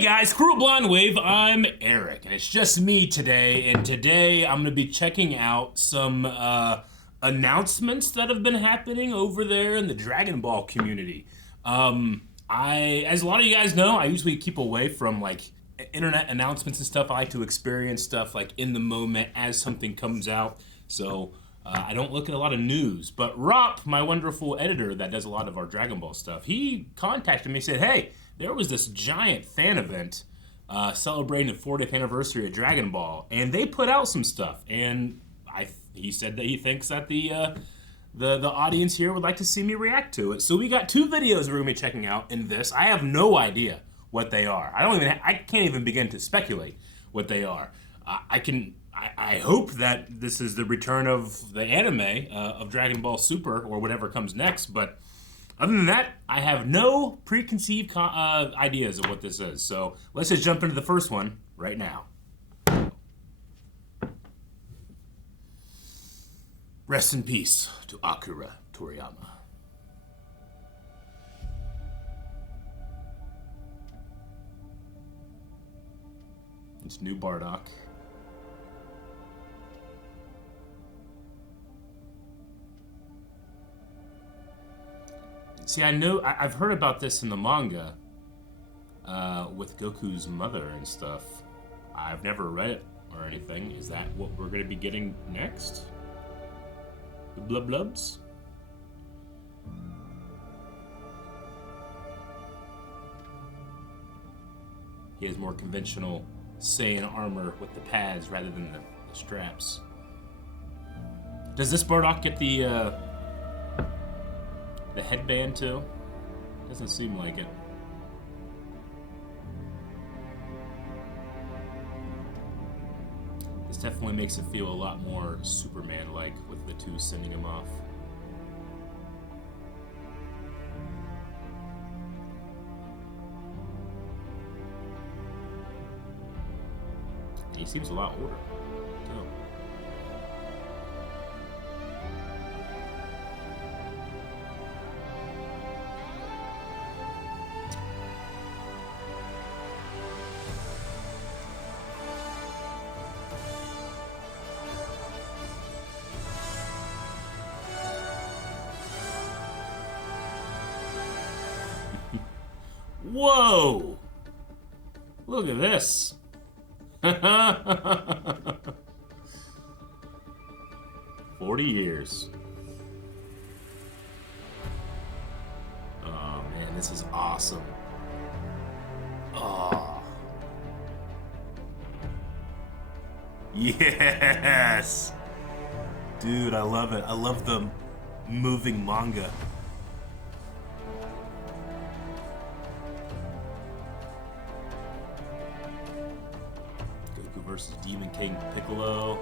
Hey guys, Cruel Blonde Wave, I'm Eric, and it's just me today, and today I'm going to be checking out some announcements that have been happening over there in the Dragon Ball community. As a lot of you guys know, I usually keep away from like internet announcements and stuff. I like to experience stuff like in the moment as something comes out, so I don't look at a lot of news. But Rop, my wonderful editor that does a lot of our Dragon Ball stuff, he contacted me and said, hey, there was this giant fan event celebrating the 40th anniversary of Dragon Ball, and they put out some stuff. And he said that he thinks that the audience here would like to see me react to it. So we got two videos we're gonna be checking out in this. I have no idea what they are. I can't even begin to speculate what they are. I hope that this is the return of the anime of Dragon Ball Super or whatever comes next, but other than that, I have no preconceived ideas of what this is. So let's just jump into the first one right now. Rest in peace to Akira Toriyama. It's new Bardock. See, I've heard about this in the manga with Goku's mother and stuff. I've never read it or anything. Is that what we're going to be getting next? The Blub Blubs? He has more conventional Saiyan armor with the pads rather than the straps. Does this Bardock get the headband too? Doesn't seem like it. This definitely makes it feel a lot more Superman-like with the two sending him off. He seems a lot older too. Whoa! Look at this. 40 years. Oh man, this is awesome. Oh. Yes! Dude, I love it. I love the moving manga. Versus Demon King Piccolo.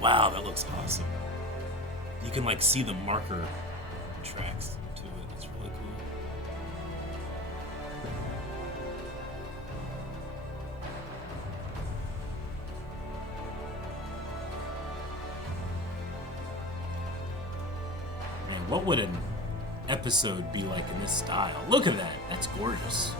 Wow, that looks awesome. You can like see the marker tracks to it. It's really cool. Man, what would an episode be like in this style? Look at that. That's gorgeous.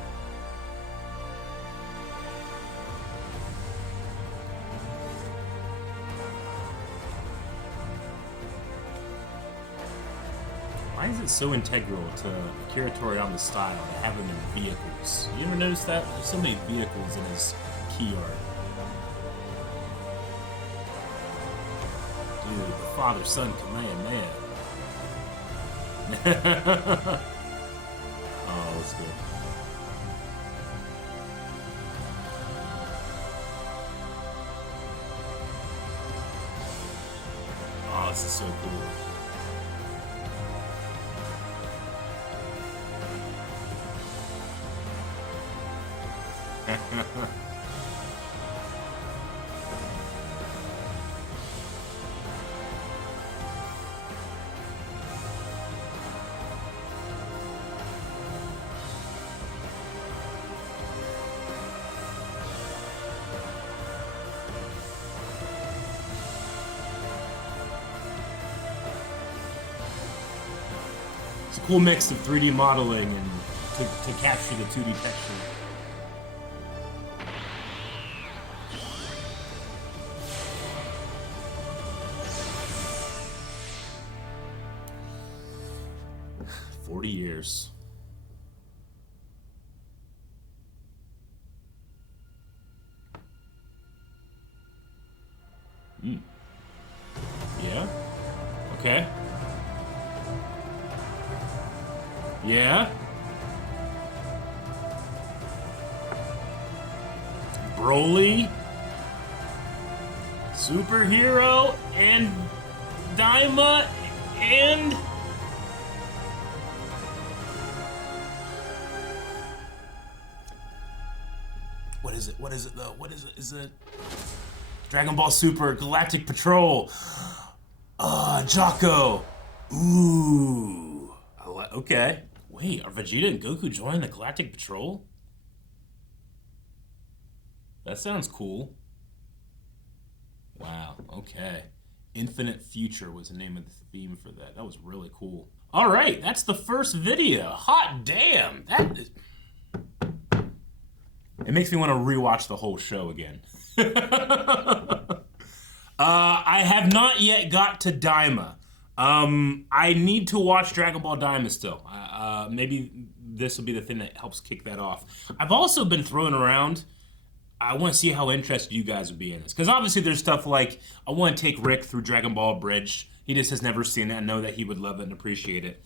Why is it so integral to Akira Toriyama's style to have him in vehicles? You ever notice that? There's so many vehicles in his key art. Dude, the father-son Kamehameha. Oh, that's good. Oh, this is so cool. cool mix of 3D modeling and to capture the 2D texture. "40 years. Yeah? Okay. Yeah? Broly? Superhero? And Daima? And... What is it? What is it, though? What is it? Is it... Dragon Ball Super Galactic Patrol. Jocko. Ooh. Okay. Wait, are Vegeta and Goku joining the Galactic Patrol? That sounds cool. Wow, okay. Infinite Future was the name of the theme for that. That was really cool. All right, that's the first video. Hot damn. That is... It makes me want to rewatch the whole show again. I have not yet got to Daima. I need to watch Dragon Ball Daima still. Maybe this will be the thing that helps kick that off. I've also been throwing around, I want to see how interested you guys would be in this. Because obviously there's stuff like, I want to take Rick through Dragon Ball Abridged. He just has never seen it. I know that he would love it and appreciate it.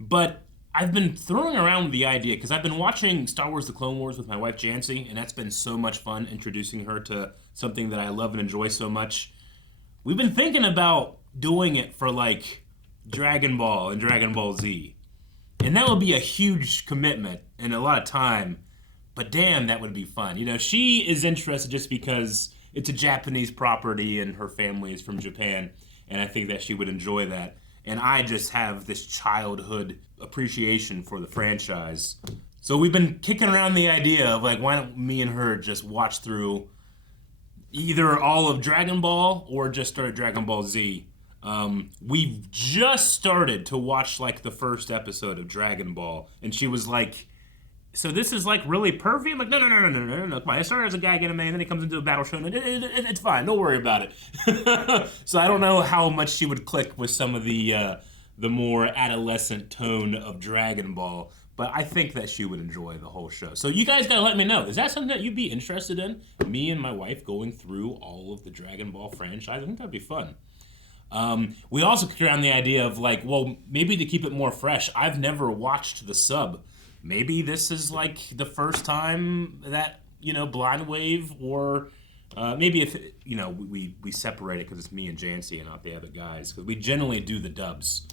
But I've been throwing around the idea, because I've been watching Star Wars The Clone Wars with my wife Janci, and that's been so much fun introducing her to something that I love and enjoy so much. We've been thinking about doing it for like Dragon Ball and Dragon Ball Z. And that would be a huge commitment and a lot of time, but damn, that would be fun. You know, she is interested just because it's a Japanese property and her family is from Japan, and I think that she would enjoy that. And I just have this childhood appreciation for the franchise. So we've been kicking around the idea of like, why don't me and her just watch through either all of Dragon Ball or just start Dragon Ball Z. We've just started to watch like the first episode of Dragon Ball, and she was like, so this is like really pervy? I'm like, no, come on. It started as a gag anime, and then it comes into a battle show, and it's fine. Don't worry about it. So I don't know how much she would click with some of the more adolescent tone of Dragon Ball, but I think that she would enjoy the whole show. So you guys gotta let me know. Is that something that you'd be interested in? Me and my wife going through all of the Dragon Ball franchise? I think that'd be fun. We also kicked around the idea of like, well, maybe to keep it more fresh, I've never watched the sub. Maybe this is like the first time that, you know, Blind Wave, or maybe if, you know, we separate it because it's me and Janci and not the other guys, because we generally do the dubs.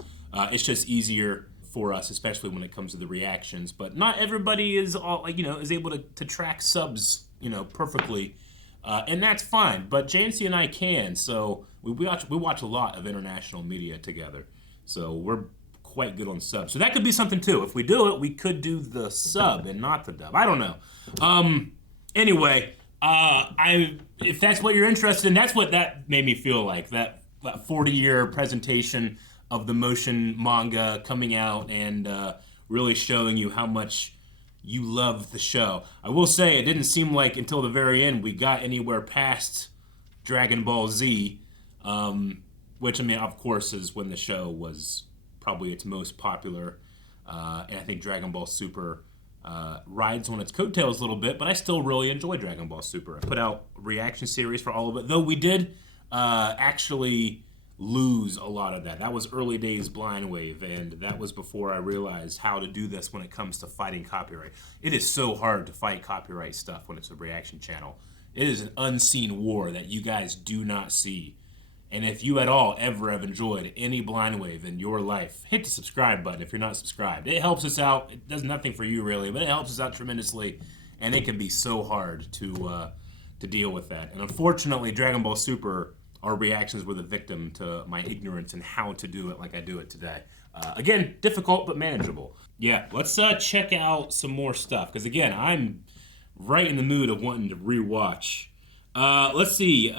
It's just easier for us, especially when it comes to the reactions. But not everybody is all, like, you know, is able to track subs, you know, perfectly. And that's fine. But Janci and I can, so we watch a lot of international media together. So we're quite good on subs. So that could be something too. If we do it, we could do the sub and not the dub. I don't know. Anyway, if that's what you're interested in, that's what that made me feel like. That 40-year presentation of the motion manga coming out and really showing you how much you love the show. I will say it didn't seem like until the very end we got anywhere past Dragon Ball Z, which, I mean, of course, is when the show was probably its most popular. And I think Dragon Ball Super rides on its coattails a little bit, but I still really enjoy Dragon Ball Super. I put out a reaction series for all of it, though we did actually lose a lot of that. That was early days Blind Wave, and that was before I realized how to do this when it comes to fighting copyright. It is so hard to fight copyright stuff when it's a reaction channel. It is an unseen war that you guys do not see. And if you at all ever have enjoyed any Blind Wave in your life, hit the subscribe button if you're not subscribed. It helps us out. It does nothing for you really, but it helps us out tremendously. And it can be so hard to deal with that. And unfortunately, Dragon Ball Super, our reactions were the victim to my ignorance in how to do it like I do it today. Again, difficult but manageable. Yeah, let's check out some more stuff. Because again, I'm right in the mood of wanting to rewatch. Let's see.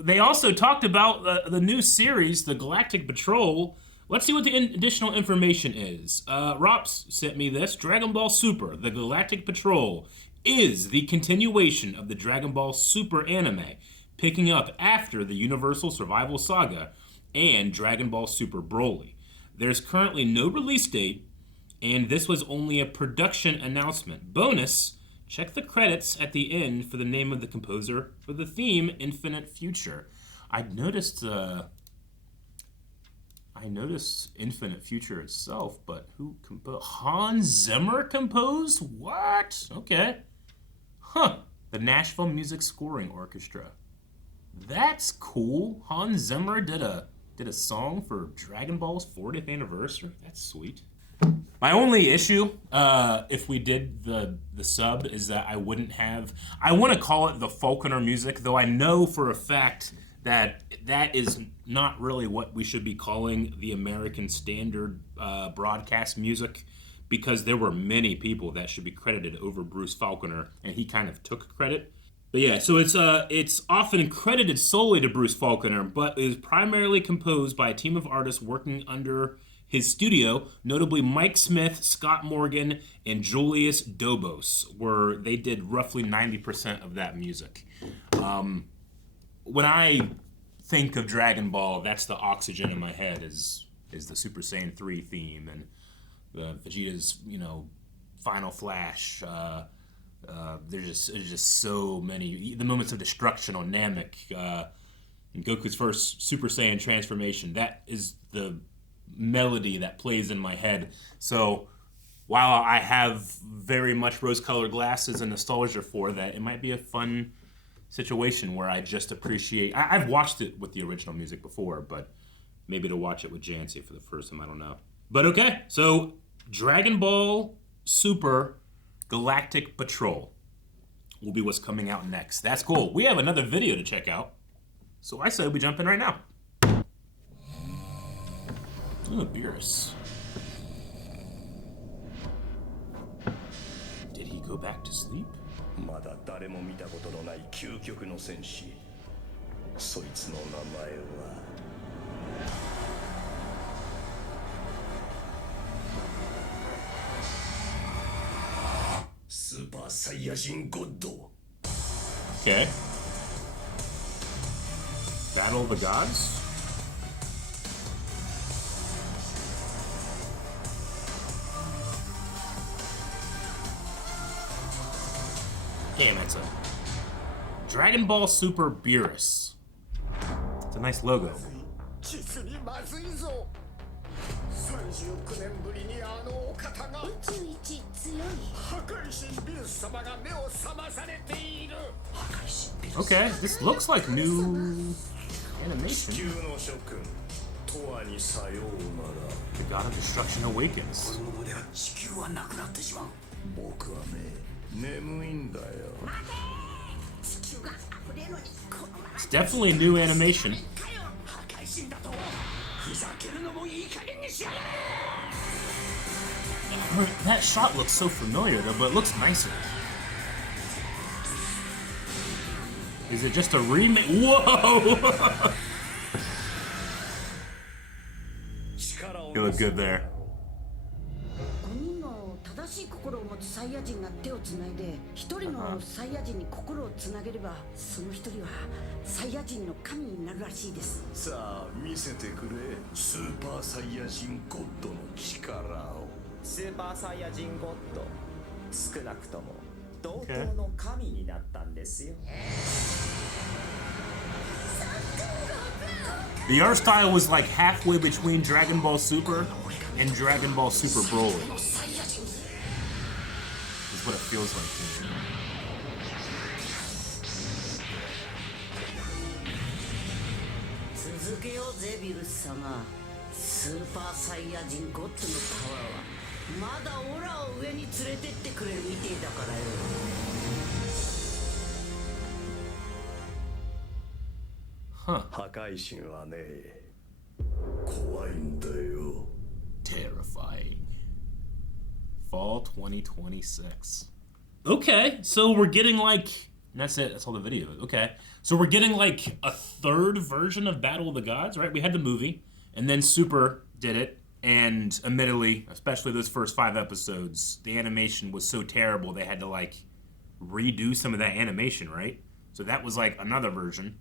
They also talked about the new series, the Galactic Patrol. let's see what the additional information is. Rops sent me this. Dragon Ball Super, the Galactic Patrol, is the continuation of the Dragon Ball Super anime, picking up after the Universal Survival Saga and Dragon Ball Super Broly. There's currently no release date, and this was only a production announcement. Bonus, check the credits at the end for the name of the composer for the theme, Infinite Future. I noticed Infinite Future itself, but who composed? Hans Zimmer composed? What? Okay. Huh. The Nashville Music Scoring Orchestra. That's cool. Hans Zimmer did a song for Dragon Ball's 40th anniversary. That's sweet. My only issue, if we did the sub, is that I wouldn't have... I want to call it the Faulconer music, though I know for a fact that is not really what we should be calling the American standard broadcast music, because there were many people that should be credited over Bruce Faulconer, and he kind of took credit. But yeah, so it's often credited solely to Bruce Faulconer, but is primarily composed by a team of artists working under his studio, notably Mike Smith, Scott Morgan, and Julius Dobos, where they did roughly 90% of that music. When I think of Dragon Ball, that's the oxygen in my head is the Super Saiyan 3 theme and the Vegeta's, Final Flash. There's just so many. The moments of destruction on Namek, and Goku's first Super Saiyan transformation. That is the melody that plays in my head. So while I have very much rose-colored glasses and nostalgia for that, it might be a fun situation where I just appreciate... I've watched it with the original music before, but maybe to watch it with Janci for the first time, I don't know. But okay, so Dragon Ball Super Galactic Patrol will be what's coming out next. That's cool. We have another video to check out, so I say we jump in right now. Oh, Beerus. Did he go back to sleep? まだ誰も見たことのない究極の戦士。そいつの名前はスーパーサイヤ人ゴッド。Okay. Battle of the Gods? Damn, it's a Dragon Ball Super Beerus. It's a nice logo. 実にまずいぞ。39年ぶりにあのお方が。宇宙一強い。破壊神ビルス様が目を覚まされている。破壊神ビルス。Okay, this looks like new animation. 地球の諸君、永遠にさようなら。The God of Destruction awakens. このままでは地球はなくなってしまう。僕はね。眠いんだよ。 It's definitely new animation. That shot looks so familiar though, but it looks nicer. Is it just a remake? Whoa! You look good there. 正しい心を持つサイヤ人が手をつないで一人のサイヤ人に心をつなげればその一人はサイヤ人の神になるらしいです。さあ見せてくれスーパーサイヤ人ゴッドの力を。スーパーサイヤ人ゴッド、少なくとも同等の神になったんですよ。The art style was like halfway between Dragon Ball Super and Dragon Ball Super Broly. What it feels like to me. 続けようぜビルス様。スーパーサイヤ人ゴッドのパワーはまだオラを上に連れてってくれるみてえだからよ。破壊神はね、怖いんだよ。 Terrifying. Fall 2026. Okay, so we're getting like... That's it, that's all the video is. Okay, so we're getting like a third version of Battle of the Gods, right? We had the movie, and then Super did it, and admittedly, especially those first 5 episodes, the animation was so terrible they had to like redo some of that animation, right? So that was like another version.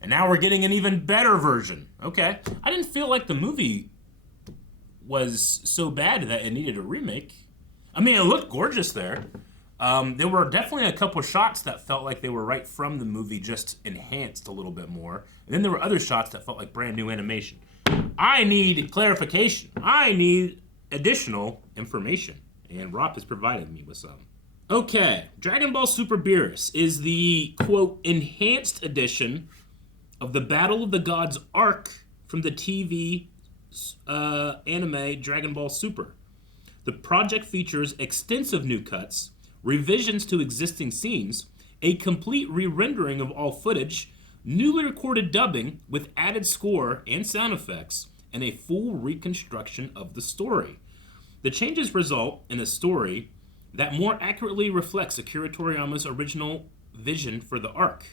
And now we're getting an even better version. Okay. I didn't feel like the movie was so bad that it needed a remake. I mean, it looked gorgeous there. There were definitely a couple shots that felt like they were right from the movie, just enhanced a little bit more. And then there were other shots that felt like brand new animation. I need clarification. I need additional information. And Rop has provided me with some. Okay, Dragon Ball Super Beerus is the, quote, enhanced edition of the Battle of the Gods arc from the TV anime Dragon Ball Super. The project features extensive new cuts, revisions to existing scenes, a complete re-rendering of all footage, newly recorded dubbing with added score and sound effects, and a full reconstruction of the story. The changes result in a story that more accurately reflects Akira Toriyama's original vision for the arc.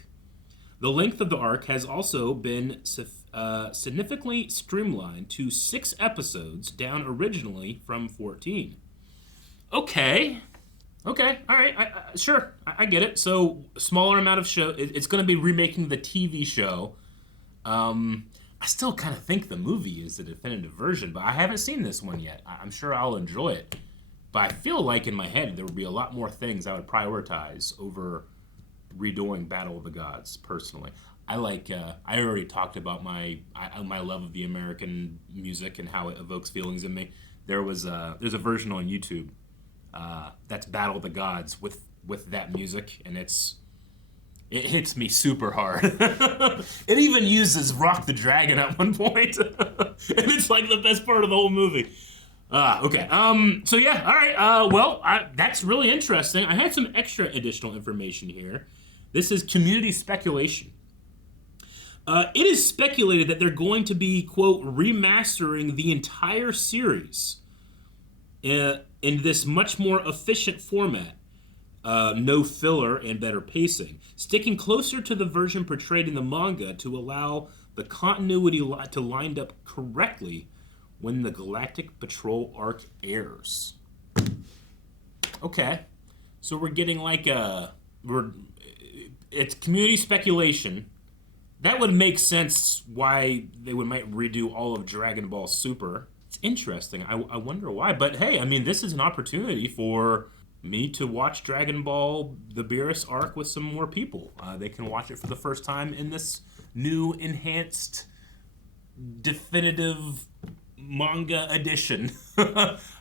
The length of the arc has also been significantly streamlined to 6 episodes, down originally from 14. Okay, all right, sure, I get it. So, smaller amount of show. It's going to be remaking the TV show. I still kind of think the movie is the definitive version, but I haven't seen this one yet. I'm sure I'll enjoy it. But I feel like in my head there would be a lot more things I would prioritize over redoing Battle of the Gods, personally. I already talked about my love of the American music and how it evokes feelings in me. There's a version on YouTube that's Battle of the Gods with that music, and it hits me super hard. It even uses Rock the Dragon at one point, and it's like the best part of the whole movie. Okay. So yeah. All right. Well, that's really interesting. I had some extra additional information here. This is community speculation. It is speculated that they're going to be, quote, remastering the entire series in this much more efficient format. No filler and better pacing, sticking closer to the version portrayed in the manga to allow the continuity to line up correctly when the Galactic Patrol arc airs. Okay, so we're getting like it's community speculation. That would make sense why they might redo all of Dragon Ball Super. It's interesting. I wonder why, but hey, I mean, this is an opportunity for me to watch Dragon Ball, the Beerus arc, with some more people. They can watch it for the first time in this new, enhanced, definitive manga edition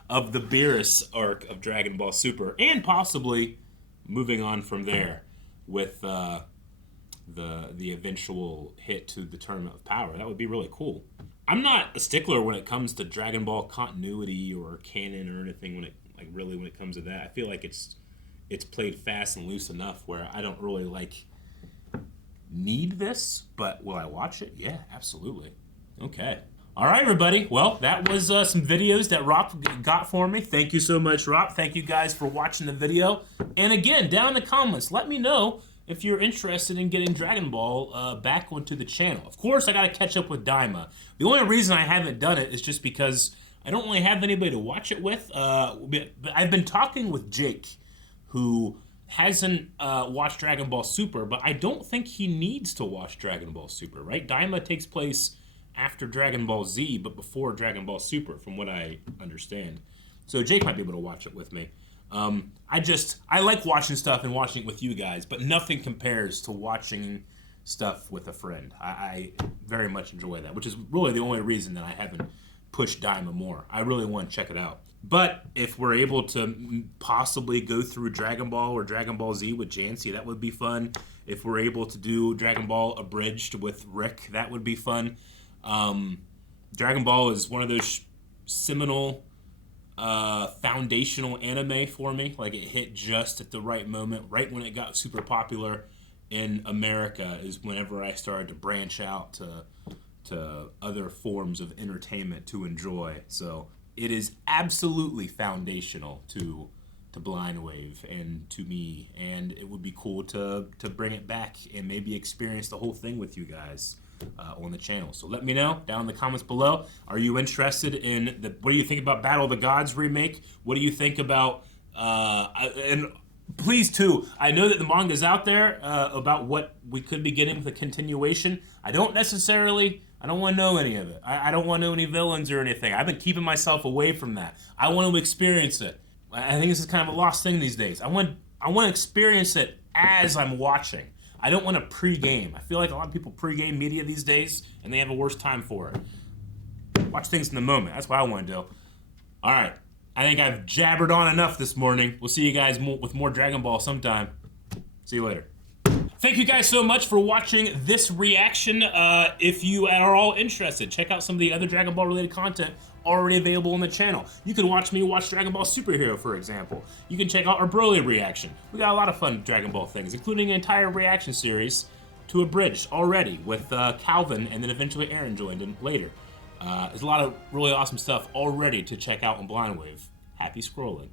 of the Beerus arc of Dragon Ball Super, and possibly moving on from there with the eventual hit to the Tournament of Power. That would be really cool. I'm not a stickler when it comes to Dragon Ball continuity or canon or anything when it comes to that. I feel like it's played fast and loose enough where I don't really need this, but will I watch it? Yeah, absolutely. Okay. All right, everybody. Well, that was some videos that Rop got for me. Thank you so much, Rop. Thank you guys for watching the video. And again, down in the comments, let me know if you're interested in getting Dragon Ball back onto the channel. Of course, I got to catch up with Daima. The only reason I haven't done it is just because I don't really have anybody to watch it with. But I've been talking with Jake, who hasn't watched Dragon Ball Super, but I don't think he needs to watch Dragon Ball Super, right? Daima takes place after Dragon Ball Z, but before Dragon Ball Super, from what I understand. So Jake might be able to watch it with me. I like watching stuff and watching it with you guys, but nothing compares to watching stuff with a friend. I very much enjoy that, which is really the only reason that I haven't pushed Daima more. I really want to check it out. But if we're able to possibly go through Dragon Ball or Dragon Ball Z with Janci, that would be fun. If we're able to do Dragon Ball Abridged with Rick, that would be fun. Dragon Ball is one of those seminal foundational anime for me. Like, it hit just at the right moment, right when it got super popular in America is whenever I started to branch out to other forms of entertainment to enjoy. So it is absolutely foundational to Blind Wave and to me, and it would be cool to bring it back and maybe experience the whole thing with you guys. on the channel. So let me know down in the comments below. Are you interested in what do you think about Battle of the Gods remake? What do you think about and please too, I know that the manga's out there about what we could be getting with a continuation. I don't want to know any of it. I don't want to know any villains or anything. I've been keeping myself away from that. I want to experience it. I think this is kind of a lost thing these days. I want to experience it as I'm watching. I don't want to pre-game. I feel like a lot of people pre-game media these days, and they have a worse time for it. Watch things in the moment. That's what I want to do. All right. I think I've jabbered on enough this morning. We'll see you guys with more Dragon Ball sometime. See you later. Thank you guys so much for watching this reaction. If you are all interested, check out some of the other Dragon Ball related content already available on the channel. You can watch me watch Dragon Ball Superhero, for example. You can check out our Broly reaction. We got a lot of fun Dragon Ball things, including an entire reaction series to Abridged already with Calvin, and then eventually Aaron joined in later. There's a lot of really awesome stuff already to check out on Blind Wave. Happy scrolling.